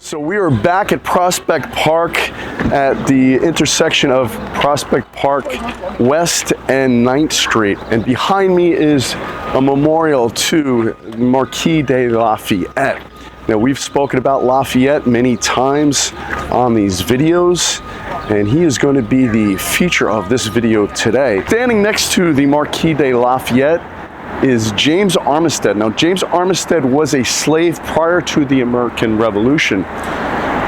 So we are back at Prospect Park at the intersection of Prospect Park West and 9th Street. And behind me is a memorial to Marquis de Lafayette. Now, we've spoken about Lafayette many times on these videos, and he is going to be the feature of this video today. Standing next to the Marquis de Lafayette is James Armistead. Now, James Armistead was a slave prior to the American Revolution.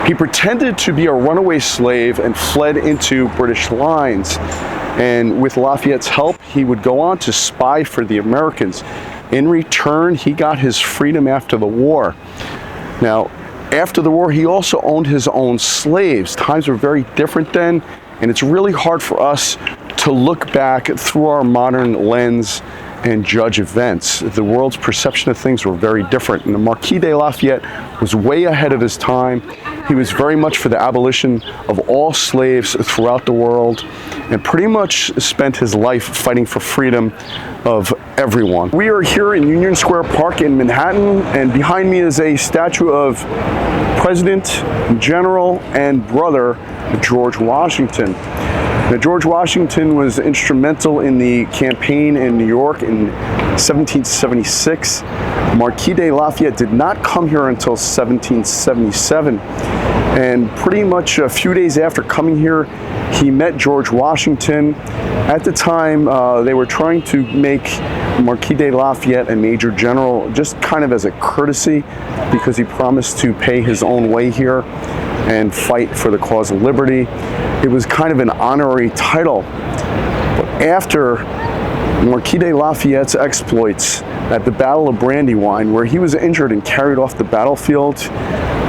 He pretended to be a runaway slave and fled into British lines. And with Lafayette's help, he would go on to spy for the Americans. In return, he got his freedom after the war. Now, after the war, he also owned his own slaves. Times were very different then, and it's really hard for us to look back through our modern lens and judge events. The world's perception of things were very different, and the Marquis de Lafayette was way ahead of his time. He was very much for the abolition of all slaves throughout the world, and pretty much spent his life fighting for freedom of everyone. We are here in Union Square Park in Manhattan, and behind me is a statue of President, General, and brother George Washington. Now, George Washington was instrumental in the campaign in New York in 1776. Marquis de Lafayette did not come here until 1777. And pretty much a few days after coming here, he met George Washington. At the time, they were trying to make Marquis de Lafayette a major general, just kind of as a courtesy, because he promised to pay his own way here and fight for the cause of liberty. It was kind of an honorary title. But after Marquis de Lafayette's exploits at the Battle of Brandywine, where he was injured and carried off the battlefield,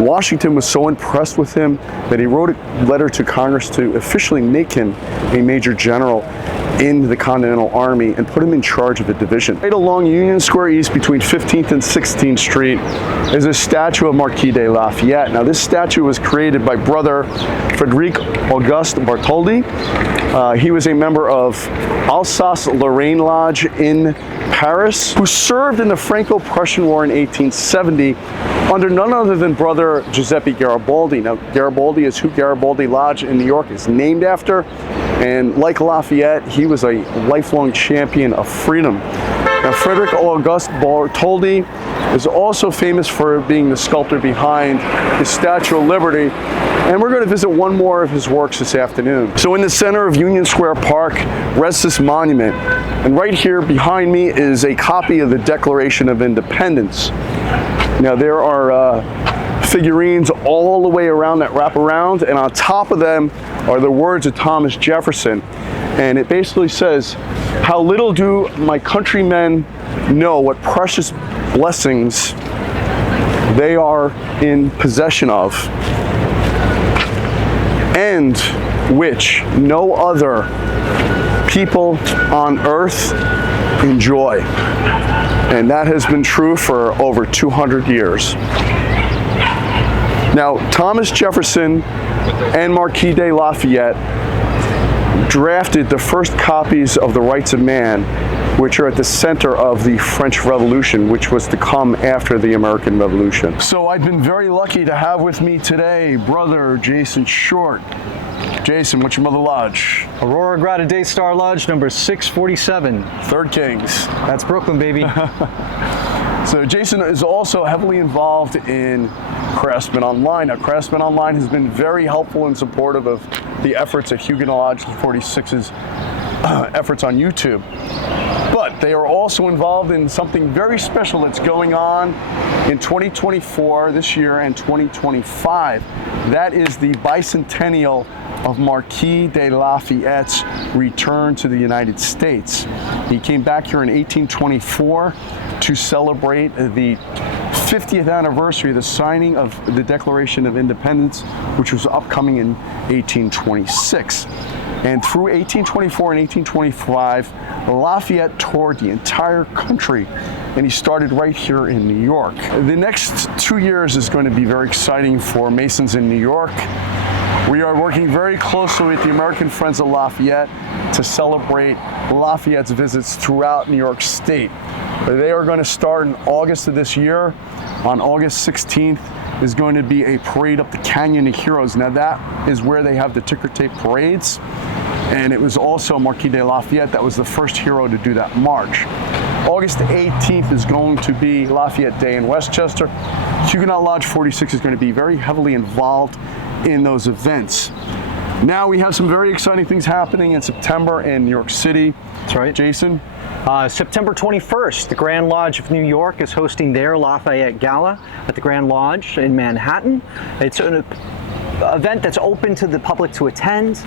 Washington was so impressed with him that he wrote a letter to Congress to officially make him a major general in the Continental Army and put him in charge of a division. Right along Union Square East between 15th and 16th Street is a statue of Marquis de Lafayette. Now, this statue was created by brother Frederic Auguste Bartholdi. He was a member of Alsace-Lorraine Lodge in Paris, who served in the Franco-Prussian War in 1870 under none other than brother Giuseppe Garibaldi. Now, Garibaldi is who Garibaldi Lodge in New York is named after, and like Lafayette, he was a lifelong champion of freedom. Now, Frederic Auguste Bartholdi is also famous for being the sculptor behind the Statue of Liberty, and we're going to visit one more of his works this afternoon. So in the center of Union Square Park rests this monument, and right here behind me is a copy of the Declaration of Independence. Now, there are figurines all the way around that wrap around, and on top of them are the words of Thomas Jefferson. And it basically says, "How little do my countrymen know what precious blessings they are in possession of, and which no other people on earth enjoy." And that has been true for over 200 years. Now, Thomas Jefferson and Marquis de Lafayette drafted the first copies of the Rights of Man, which are at the center of the French Revolution, which was to come after the American Revolution. So I've been very lucky to have with me today brother Jason Short. Jason, what's your mother lodge? Aurora Grata Daystar Lodge, number 647. Third Kings. That's Brooklyn, baby. So Jason is also heavily involved in Craftsman Online. Now, Craftsman Online has been very helpful and supportive of the efforts at Huguenot Lodge 46's efforts on YouTube. But they are also involved in something very special that's going on in 2024, this year, and 2025. That is the Bicentennial of Marquis de Lafayette's return to the United States. He came back here in 1824 to celebrate the 50th anniversary of the signing of the Declaration of Independence, which was upcoming in 1826. And through 1824 and 1825, Lafayette toured the entire country, and he started right here in New York. The next 2 years is going to be very exciting for Masons in New York. We are working very closely with the American Friends of Lafayette to celebrate Lafayette's visits throughout New York State. They are going to start in August of this year. On August 16th, is going to be a parade up the Canyon of Heroes. Now that is where they have the ticker tape parades. And it was also Marquis de Lafayette that was the first hero to do that march. August 18th is going to be Lafayette Day in Westchester. Huguenot Lodge 46 is going to be very heavily involved in those events. Now we have some very exciting things happening in September in New York City. That's right. Jason? September 21st, the Grand Lodge of New York is hosting their Lafayette Gala at the Grand Lodge in Manhattan. It's an event that's open to the public to attend.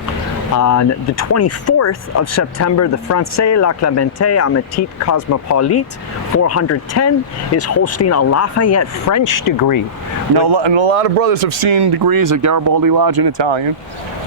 On the 24th of September, the Français La Clémente Amétit Cosmopolite 410 is hosting a Lafayette French degree. Now, and a lot of brothers have seen degrees at Garibaldi Lodge in Italian.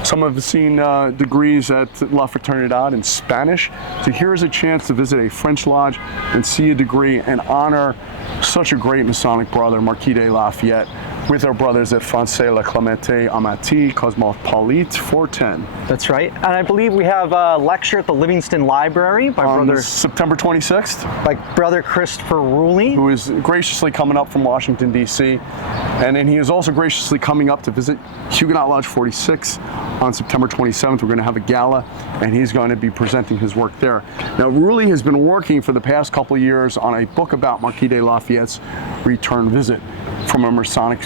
Some have seen degrees at La Fraternidad in Spanish. So here's a chance to visit a French lodge and see a degree and honor such a great Masonic brother, Marquis de Lafayette, with our brothers at Français La Clémente Amétit Cosmopolite 410. That's right. And I believe we have a lecture at the Livingston Library by September 26th. By Brother Christopher Ruley, who is graciously coming up from Washington, D.C. And then he is also graciously coming up to visit Huguenot Lodge 46 on September 27th. We're going to have a gala, and he's going to be presenting his work there. Now, Ruley has been working for the past couple of years on a book about Marquis de Lafayette's return visit from a Masonic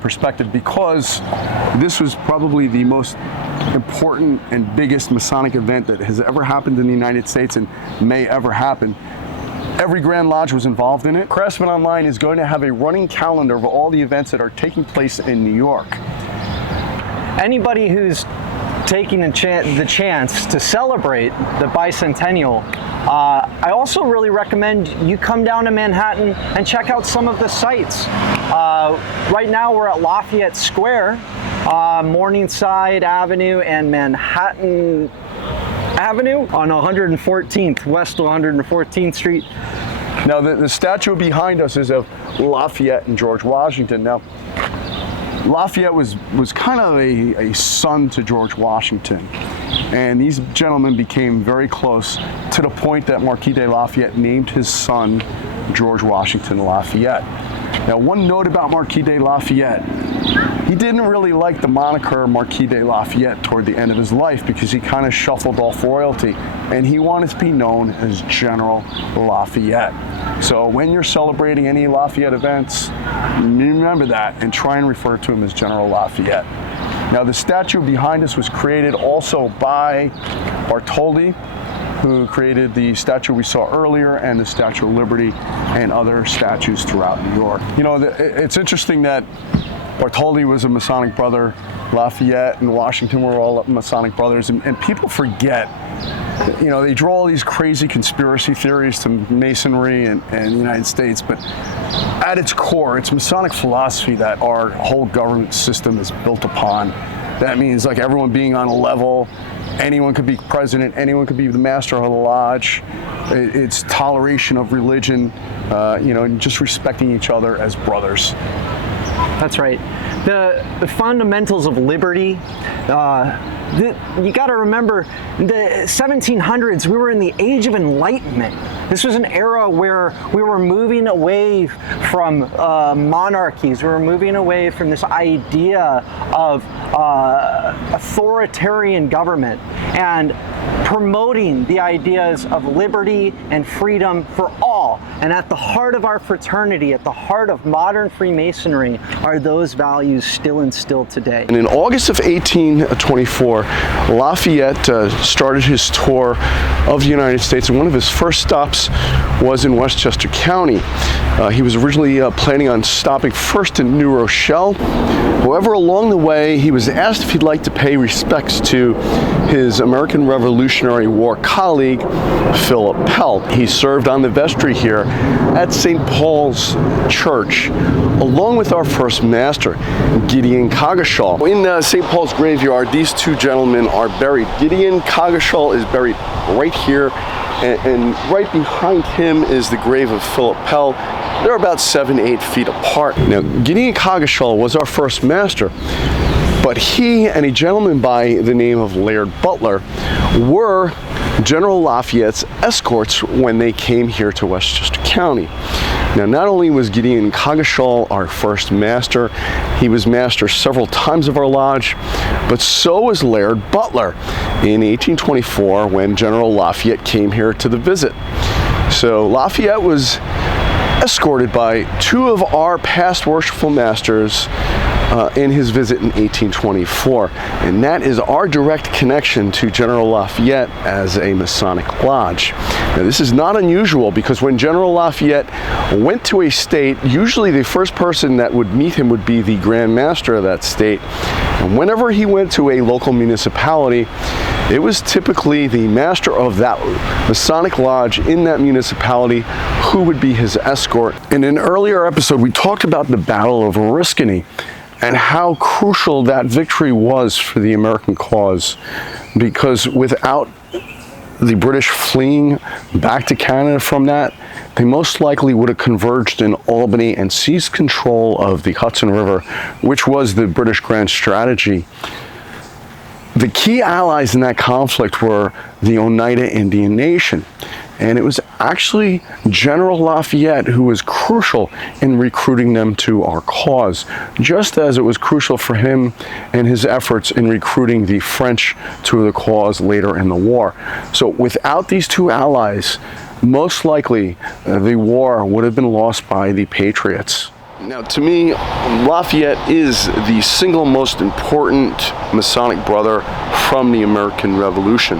perspective, because this was probably the most important and biggest Masonic event that has ever happened in the United States and may ever happen. Every Grand Lodge was involved in it. Craftsman Online is going to have a running calendar of all the events that are taking place in New York. Anybody who's taking the chance to celebrate the Bicentennial, I also really recommend you come down to Manhattan and check out some of the sites. Right now we're at Lafayette Square, Morningside Avenue and Manhattan Avenue on 114th, West 114th Street. Now the statue behind us is of Lafayette and George Washington. Now, Lafayette was kind of a son to George Washington, and these gentlemen became very close to the point that Marquis de Lafayette named his son George Washington Lafayette. Now, one note about Marquis de Lafayette: he didn't really like the moniker Marquis de Lafayette toward the end of his life, because he kind of shuffled off royalty, and he wanted to be known as General Lafayette. So when you're celebrating any Lafayette events, remember that and try and refer to him as General Lafayette. Now, the statue behind us was created also by Bartholdi, who created the statue we saw earlier and the Statue of Liberty and other statues throughout New York. You know, it's interesting that Bartholdi was a Masonic brother, Lafayette and Washington were all Masonic brothers, and people forget. You know, they draw all these crazy conspiracy theories to Masonry and the United States, but at its core, it's Masonic philosophy that our whole government system is built upon. That means, like, everyone being on a level, anyone could be president, anyone could be the master of the lodge. It's toleration of religion, you know, and just respecting each other as brothers. That's right. The fundamentals of liberty, you got to remember, the 1700s, we were in the Age of Enlightenment. This was an era where we were moving away from monarchies. We were moving away from this idea of authoritarian government and promoting the ideas of liberty and freedom for all. And at the heart of our fraternity, at the heart of modern Freemasonry, are those values still instilled today. And in August of 1824, Lafayette started his tour of the United States, and one of his first stops was in Westchester County. He was originally planning on stopping first in New Rochelle. However, along the way, he was asked if he'd like to pay respects to his American Revolutionary War colleague, Philip Pell. He served on the vestry here at St. Paul's Church, along with our first master, Gideon Coggeshall. In St. Paul's graveyard, these two gentlemen are buried. Gideon Coggeshall is buried right here, and right behind him is the grave of Philip Pell. They're about 7-8 feet apart. Now, Gideon Coggeshall was our first master, but he and a gentleman by the name of Laird Butler were General Lafayette's escorts when they came here to Westchester County. Now, not only was Gideon Coggeshall our first master, he was master several times of our lodge, but so was Laird Butler in 1824 when General Lafayette came here to the visit. So Lafayette was escorted by two of our past worshipful masters in his visit in 1824, and that is our direct connection to General Lafayette as a Masonic lodge. Now, this is not unusual because when General Lafayette went to a state, usually the first person that would meet him would be the Grand Master of that state, and whenever he went to a local municipality, it was typically the master of that Masonic lodge in that municipality who would be his escort. In an earlier episode, we talked about the Battle of Oriskany and how crucial that victory was for the American cause, because without the British fleeing back to Canada from that, they most likely would have converged in Albany and seized control of the Hudson River, which was the British grand strategy. The key allies in that conflict were the Oneida Indian Nation, and it was actually General Lafayette who was crucial in recruiting them to our cause, just as it was crucial for him and his efforts in recruiting the French to the cause later in the war. So without these two allies, most likely the war would have been lost by the Patriots. Now, to me, Lafayette is the single most important Masonic brother from the American Revolution.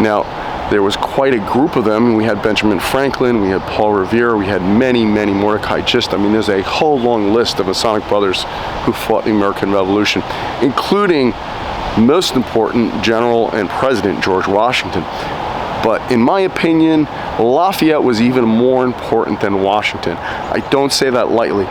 Now, there was quite a group of them. We had Benjamin Franklin, we had Paul Revere, we had many Mordecai Gist. I mean, there's a whole long list of Masonic brothers who fought the American Revolution, including, most important, General and President George Washington. But in my opinion, Lafayette was even more important than Washington. I don't say that lightly.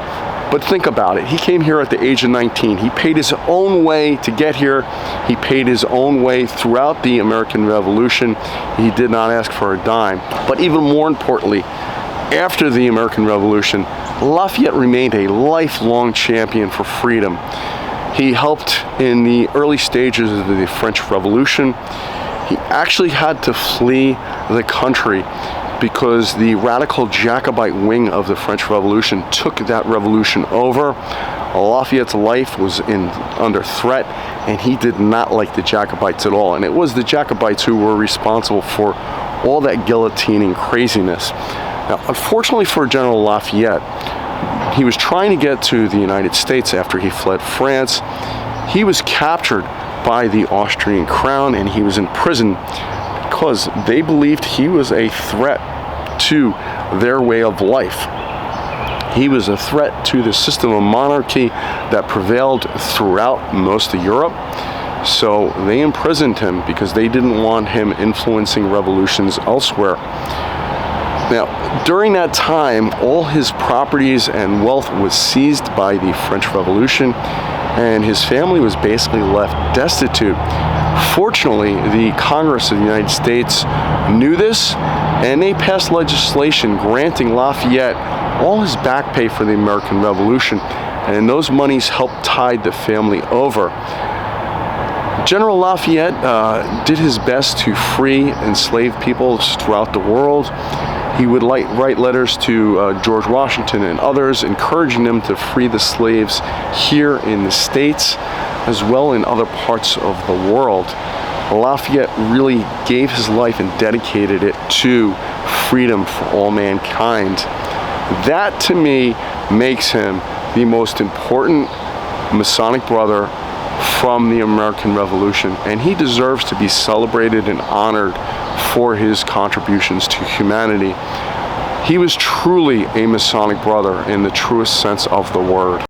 But think about it. He came here at the age of 19. He paid his own way to get here. He paid his own way throughout the American Revolution. He did not ask for a dime. But even more importantly, after the American Revolution, Lafayette remained a lifelong champion for freedom. He helped in the early stages of the French Revolution. He actually had to flee the country because the radical Jacobite wing of the French Revolution took that revolution over. Lafayette's life was under threat, and he did not like the Jacobites at all. And it was the Jacobites who were responsible for all that guillotining craziness. Now, unfortunately for General Lafayette, he was trying to get to the United States after he fled France. He was captured by the Austrian crown, and he was in prison because they believed he was a threat to their way of life. He was a threat to the system of monarchy that prevailed throughout most of Europe. So they imprisoned him because they didn't want him influencing revolutions elsewhere. Now, during that time, all his properties and wealth was seized by the French Revolution, and his family was basically left destitute. Fortunately, the Congress of the United States knew this, and they passed legislation granting Lafayette all his back pay for the American Revolution, and those monies helped tide the family over. General Lafayette did his best to free enslaved peoples throughout the world. He would write letters to George Washington and others, encouraging them to free the slaves here in the States, as well in other parts of the world. Lafayette really gave his life and dedicated it to freedom for all mankind. That, to me, makes him the most important Masonic brother from the American Revolution, and he deserves to be celebrated and honored for his contributions to humanity. He was truly a Masonic brother in the truest sense of the word.